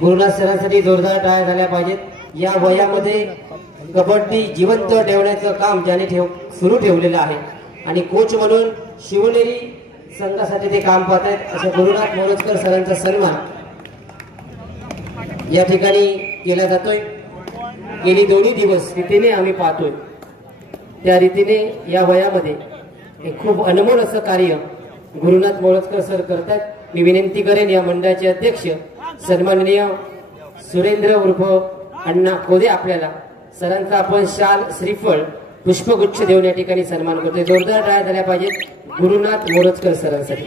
गुरुनाथ सरांसाठी जोरदार टाळ्या झाल्या पाहिजेत। या वयामध्ये कबड्डी जिवंत ठेवण्याचं काम ज्याने सुरू ठेवलेलं आहे आणि कोच म्हणून शिवनेरी संघासाठी ते काम पाहत आहेत। अशा गुरुनाथ मोरजकर सरांचा सन्मान या ठिकाणी केला जातोय। गेली दोन्ही दिवस रीतीने आम्ही पाहतोय, त्या रीतीने या वयामध्ये एक खूप अनमोल असं कार्य गुरुनाथ मोरजकर सर करतात। मी विनंती करेन या मंडळाचे अध्यक्ष सन्माननीय सुरेंद्र उर्फ अण्णा खोदे आपल्याला सरांचा आपण शाल श्रीफळ पुष्पगुच्छ देऊन या ठिकाणी सन्मान करतोय। जोरदार टाळ्या झाल्या पाहिजेत गुरुनाथ मोरजकर सरांसाठी।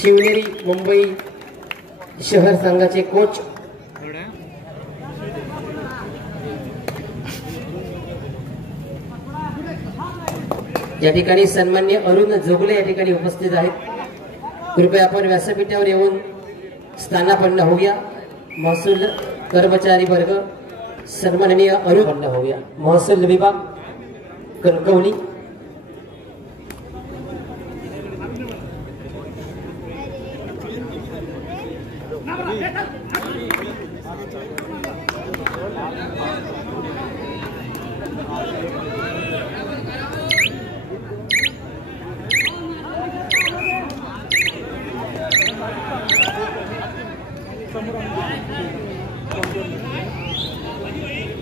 शिवनेरी मुंबई शहर संघाचे कोच या ठिकाणी सन्माननीय अरुण जोगले या ठिकाणी उपस्थित आहेत। कृपया आपण व्यासपीठावर येऊन स्थानापन्न होऊया। महसूल कर्मचारी वर्ग सन्माननीय अरुण होऊया। महसूल विभाग कणकवली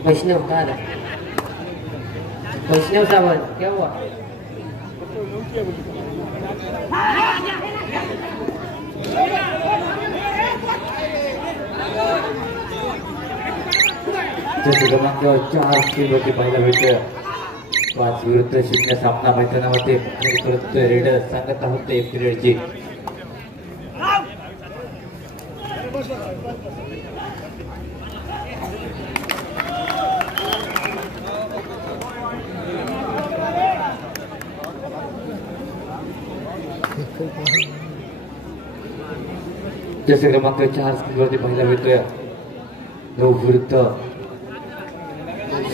वैष्णव का आला? वैष्णव सावंत क्या हुआ? क्रमांक 4 स्क्रीनवरती पाहायला मिळतोय 5 विरुद्ध 0 सामना मैदानामध्ये करतोय रेडर सांगत आहोत एक पिरियडची। जसे क्रमांक 4 स्क्रीनवरती पाहायला मिळतोय 9 विरुद्ध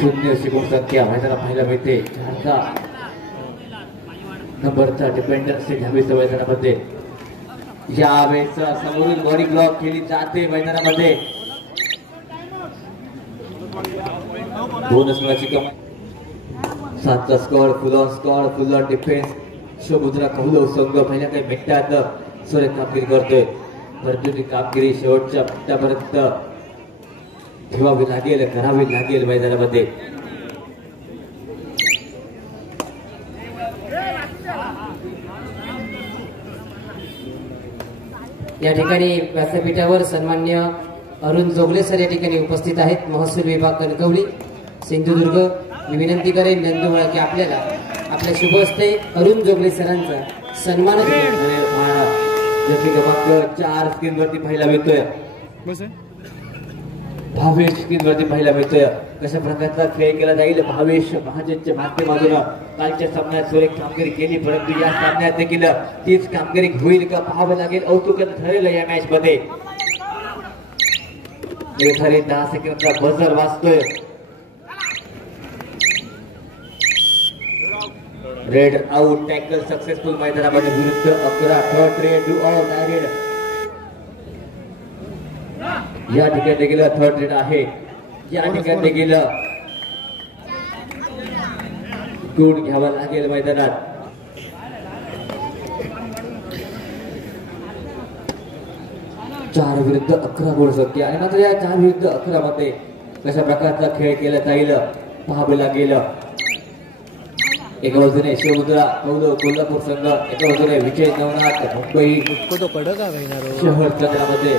0 अशी गुणसंख्या मैदानात पाहायला मिळते। 4चा नंबरचा डिपेंडन्सी 10व्या मैदानामध्ये यावेळेस समोरून बॉडी ब्लॉक केली जाते मैदानामध्ये। 2 स्कोरची कमाई 7चा score full on score full on defence. शोभुद्रा कौलव संघ पहिल्या काही मिनिटात सुरेख कामगिरी करतोय, परंतु ती कामगिरी शेवटच्या मिनिटापर्यंत ठेवावी लागेल, करावी लागेल मैदानामध्ये। या ठिकाणी व्यासपीठावर सन्माननीय अरुण जोगले सर या ठिकाणी उपस्थित आहेत। महसूल विभाग कणकवली सिंधुदुर्ग। मी विनंती करेन नंदुबाळ की आपल्याला आपल्या शुभ हस्ते अरुण जोगले सरांचा सन्मान जसे क्रमांक 4 स्क्रीनवरती पाहायला मिळतोय भावेश स्क्रीनवरती पाहायला मिळतोय कशा प्रकारचा खेळ केला जाईल। भावेश महाजनच्या माध्यमातून कालच्या सामन्यात सुरेख कामगिरी केली, परंतु या सामन्यात देखील तीच कामगिरी होईल का पाहावं लागेल। औतुक्यात ठरेल या मॅच मध्ये। निर्धारित 10 सेकंदचा बझर वाजतोय। रेड आउट टॅकल सक्सेसफुल मैदानामध्ये विरुद्ध 11 third raid two out raid या ठिकाणी देखील थर्ड रेड आहे। या ठिकाणी देखील गुण घ्यावा लागेल मैदानात। चार विरुद्ध 11 गुण संख्या आणि मात्र या 4 विरुद्ध 11 मध्ये कशा प्रकारचा खेळ केला जाईल पाहावे लागेल। एका बाजूने शिवमुद्रा कौलव कोल्हापूर संघ, एका बाजूने विजय नवनाथ मुंबई शहर संघामध्ये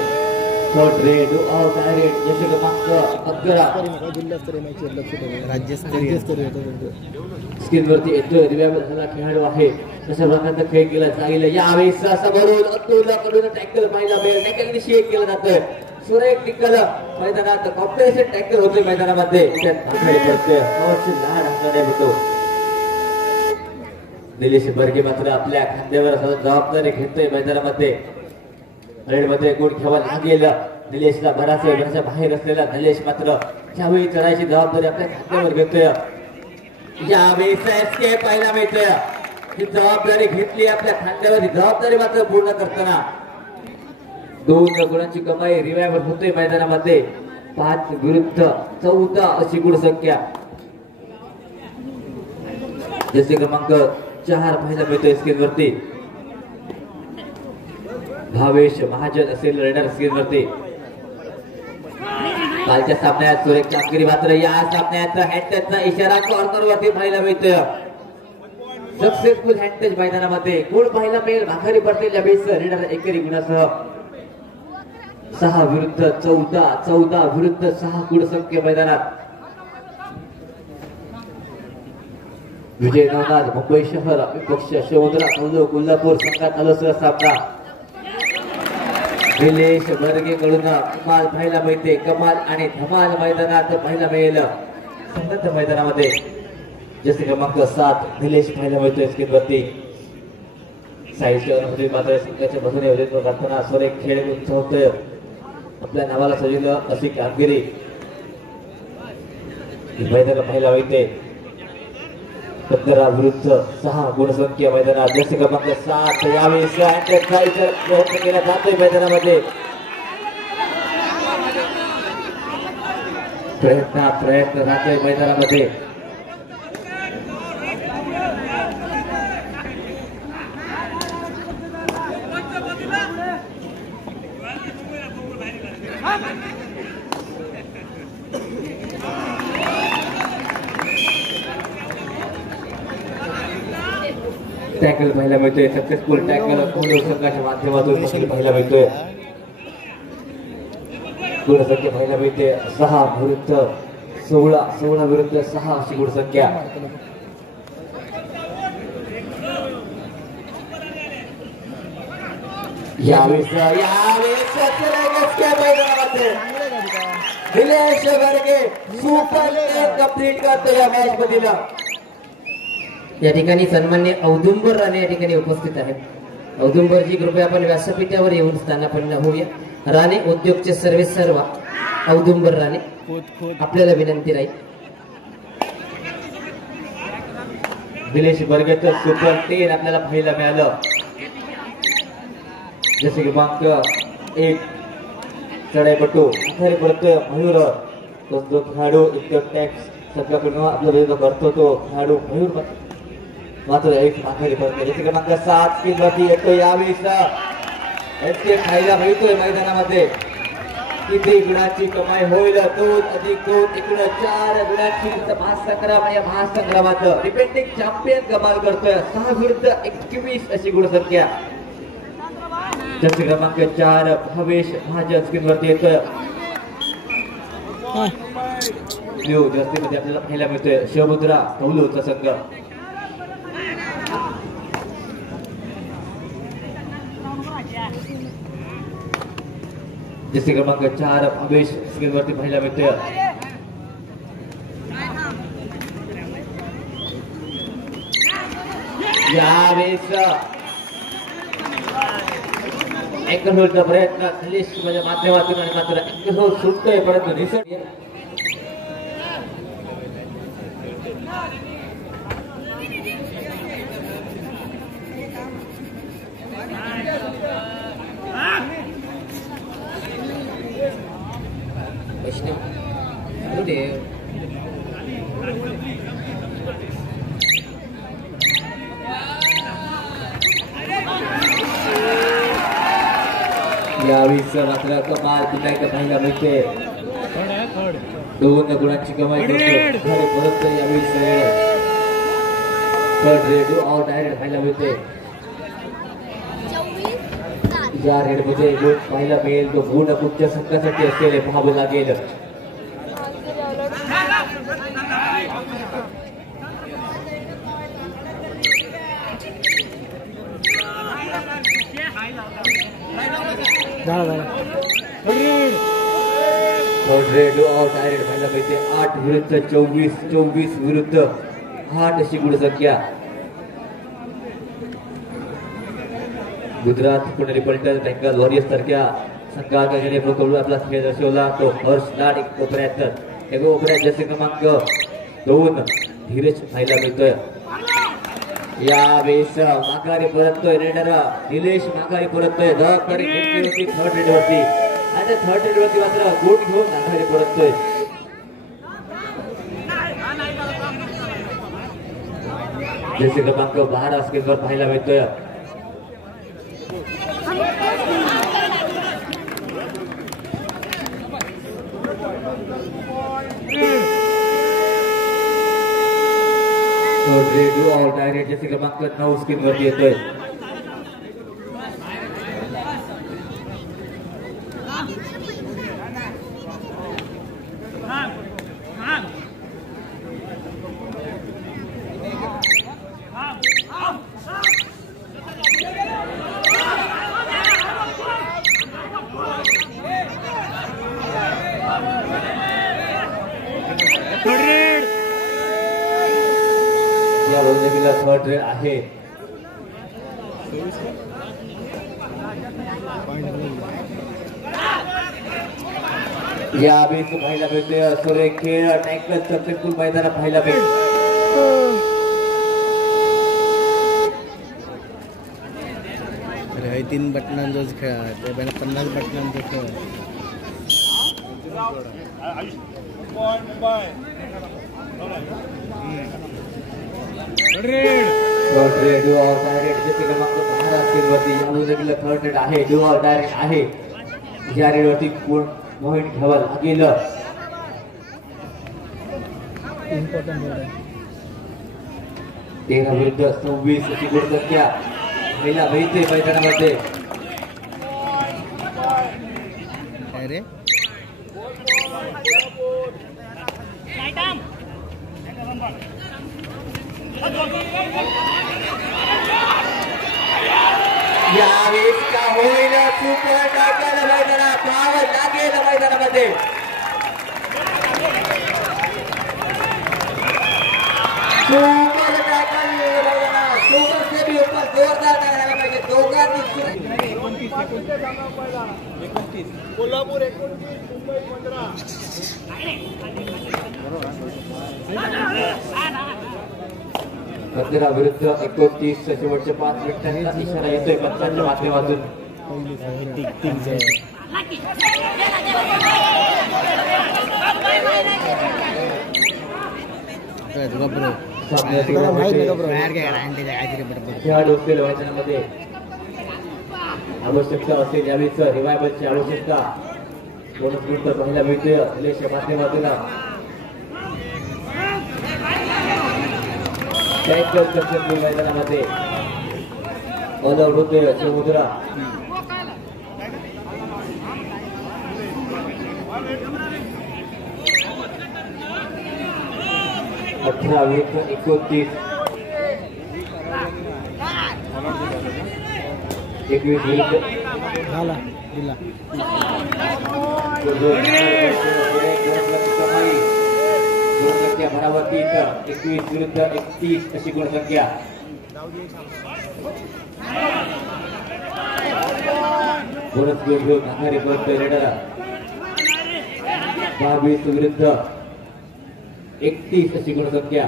थर्ड रेड आउट डायरेक्ट जसे क्रमांक 11 स्क्रीनवरती येतोय दिव्यांग खेळाडू आहे। तशा प्रकारचा खेळ केला जाईल। यावेळेस समोरून अतुलकडून टॅकल पाहायला मिळेल, टॅकल निषेध केला जातोय। सुरेख निकल मैदानात कॉम्पिटिशन टॅकल होतोय मैदानामध्ये। लाड हाताने होतो निलेश बर्गे मात्र आपल्या खांद्यावर जबाबदारी घेतोय मैदानामध्ये। रेड मध्ये गुण घ्यावा लागेल निलेशला। बराच वेळाच्या बाहेर असलेला निलेश मात्र त्यावेळी चढायची जबाबदारी आपल्या खांद्यावर घेतोय। यावेळेस एस्केप पाहायला मिळतोय। ही जबाबदारी घेतली आपल्या खांद्यावर, जबाबदारी मात्र पूर्ण करताना 2 गुणांची कमाई रिवायवर होतोय मैदानामध्ये 5 विरुद्ध 14 अशी गुणसंख्या जसे क्रमांक 4 पाहायला मिळतोय स्क्रीनवरती भावेश महाजन असेल रेडर स्क्रीनवरती कालच्या सामन्यात सुरेख कामगिरी मात्र या सामन्यात हँडटचचा इशारा कॉर्नरवरती पाहायला मिळतोय सक्सेसफुल हँडटच मैदानामध्ये गुण पाहायला मिळेल भाकरी पडतील यावेळेस रेडर एकेरी गुणासह 6 विरुद्ध 14 विरुद्ध 6 गुणसंख्या मैदानात विजय नवनाथ मुंबई शहर विपक्ष शिवमुद्रा कोल्हापूर संघात आलोसर सामना निलेश बर्गे कडून कमाल पाहायला मिळते कमाल आणि धमाल मैदानात पाहायला मिळेल संगत मैदानामध्ये जसे क्रमांक 7 निलेश पाहायला मिळतोय स्क्रीनवरती साहित्य मात्र संघाच्या बाजूने उद्योग करताना सुरेख खेळ उंच होतोय आपल्या नावाला सजवलं अशी कामगिरी मैदानात पाहायला मिळते 15 विरुद्ध 6 गुणसंख्या मैदानात जसे क्रमांक 7 यावेळेस प्रयत्न केला जातोय मैदानामध्ये प्रयत्न राहतोय मैदानामध्ये टॅकल पाहायला मिळतोय सक्सेसफुल टॅकल संघाच्या माध्यमातून पाहायला मिळतोय गुणसंख्या पाहायला मिळते 6 विरुद्ध 16 विरुद्ध 6 अशी गुणसंख्या यावेळेस निलेश बर्गे सुपर कंप्लीट करतो या मॅच मधील या ठिकाणी सन्मान्य औदुंबर राणे या ठिकाणी उपस्थित आहेत औदुंबरजी कृपया आपण व्यासपीठावर येऊन स्थानापन्न होऊया राणे उद्योगचे सर्व औदुंबर राणे आपल्याला विनंती राहील निलेश बर्गेचं सुपर 10 आपल्याला पाहायला मिळालं जसे क्रमांक 1 चढाईपटू आखारी पडतोय मयूर तो खेळाडू एकदम टॅक्स संघाकडून आपला विरोध करतो तो खेळाडू मयूर मात्र एक आखारी पडतोय जसे क्रमांक 7 स्क्रीनवरती येतो यावेळेस खायला मिळतोय मैदानामध्ये किती गुणाची कमाई होईल 2 अधिक 2 इकडे 4 गुणाची महासंग्राम या महासंग्रामात डिफेंडिंग चॅम्पियन कमाल करतोय 6 विरुद्ध 21 अशी गुणसंख्या जसे क्रमांक 4 भावेश महाजन स्क्रीनवरती येतोय जर्सीमध्ये आपल्याला पाहायला मिळतोय शिवमुद्रा कौलूचा संघ जसे क्रमांक 4 भावेश स्क्रीनवरती पाहायला मिळतोय यावेळेस अँकल होल्डचा प्रयत्न निलेशच्या माध्यमातून आणि मात्र अँकल होल्ड सुटतोय परंतु निसट यावेळेस मात्र कमाल पुन्हा एकदा पाहायला मिळते 2 गुणांची कमाई करतो परत यावेळेस थर्ड रेड आउट डायरेक्ट पाहायला मिळते या रेड मध्ये गुण पाहायला मिळेल तो गुण कुठच्या संघासाठी असेल पाहावं लागेल डायरेक्ट पाहायला मिळते 8 विरुद्ध 24 विरुद्ध 8 अशी गुणसंख्या गुजरात पुणेरी पलटन बेंगाल वॉरियर्स सारख्या संघाकडे आपला खेळ दर्शवला तो हर्ष लाड एक कोपऱ्यात जसे क्रमांक 2 धीरज पाहायला मिळतोय यावेळेस माघारी परततोय रेडर निलेश माघारी परततोय धडपडी घेतली होती थर्ड रेड वरती. आता थर्ड रेड वरती मात्र गुट घेऊन माघारी परततोय. जसे क्रमांक 12 स्क्रीनवर पाहायला मिळतोय. डायरेक्ट जसे क्रमांक 9 स्क्रीनवरती येतोय. या रोजगीला थर्ड रेड आहे. या बेस पाहायला मिळतोय. सुरेख खेळ टॅकल सक्सेसफुल मैदानात पाहायला मिळतो. अरे 3 बटनांचाच खेळ आहे ते 50 बटनांचा खेळ. थर्ड रेड डायरेक्ट जसे क्रमांक 12 स्क्रीनवरती या रोजगीला थर्ड रेड आहे. डुअर डायरेक्ट आहे. या रेडवरती मोहित घ्यावं लागेल. 13 विरुद्ध 26 अशी गुणसंख्या पहिला मिळते मैदानामध्ये. काय रे यावेळेस का होईल सुपर टॅकल मैदानात पाहावं लागेल मैदानामध्ये. सुपर टॅकल मैदानात सुपर सेमी ऊपर जोरदार टाकायला पाहिजे दोघांनी. कोल्हापूर 29 मुंबई 15. 15 विरुद्ध 29 शेवटच्या 5 मिनिटांचा इशारा येतोय पंचांच्या माध्यमातून. मैदानामध्ये आवश्यकता असेल यावेळीच रिवायवलची आवश्यकता बोनस मिनिट पाहायला मिळतोय निलेशच्या माध्यमातून. टॅकल सक्सेसफुल मैदानामध्ये ऑलआउट होतोय समुद्रा. अठरा विरुद्ध 29 21 विरुद्ध गुणसंख्या भरावती 21 विरुद्ध 31 अशी गुणसंख्या. बोनस घेऊन माघारी परततोय रेडर. 22 विरुद्ध 31 अशी गुणसंख्या.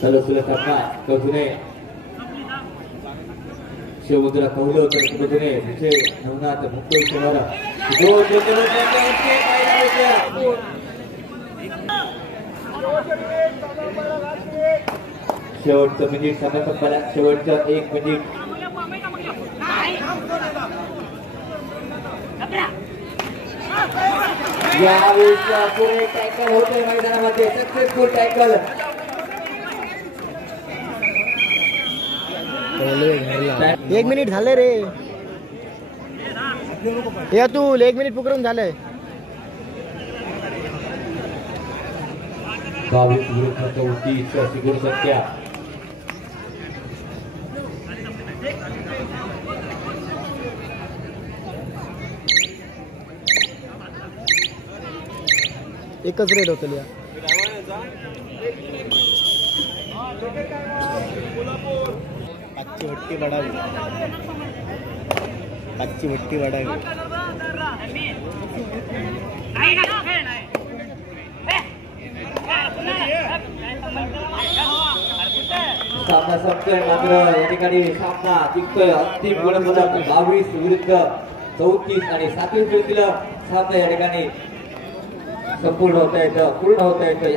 सलसुल सामना कधुने शिवमुद्रा कौल होतं कधुने विजय नवनाथ मुक्तेश्वर शेवटचं मिनिट समय संपला. शेवटचं 1 मिनिट. यावेळेस पुढे टॅकल होतोय मैदानामध्ये सक्सेसफुल टॅकल. 1 मिनिट झाले रे. या तू 1 मिनिट पुकरून झालंय. 22 विरुद्ध 34 अशी गुणसंख्या. एकच रेड होतं लिया. भट्टी वाढावी. सामना संपतोय मात्र या ठिकाणी सामना जिंकतोय अंतिम गुणफलक 22 विरुद्ध 34 आणि 7 खेळतील सामना या ठिकाणी संपूर्ण होता येतं पूर्ण होता येतं.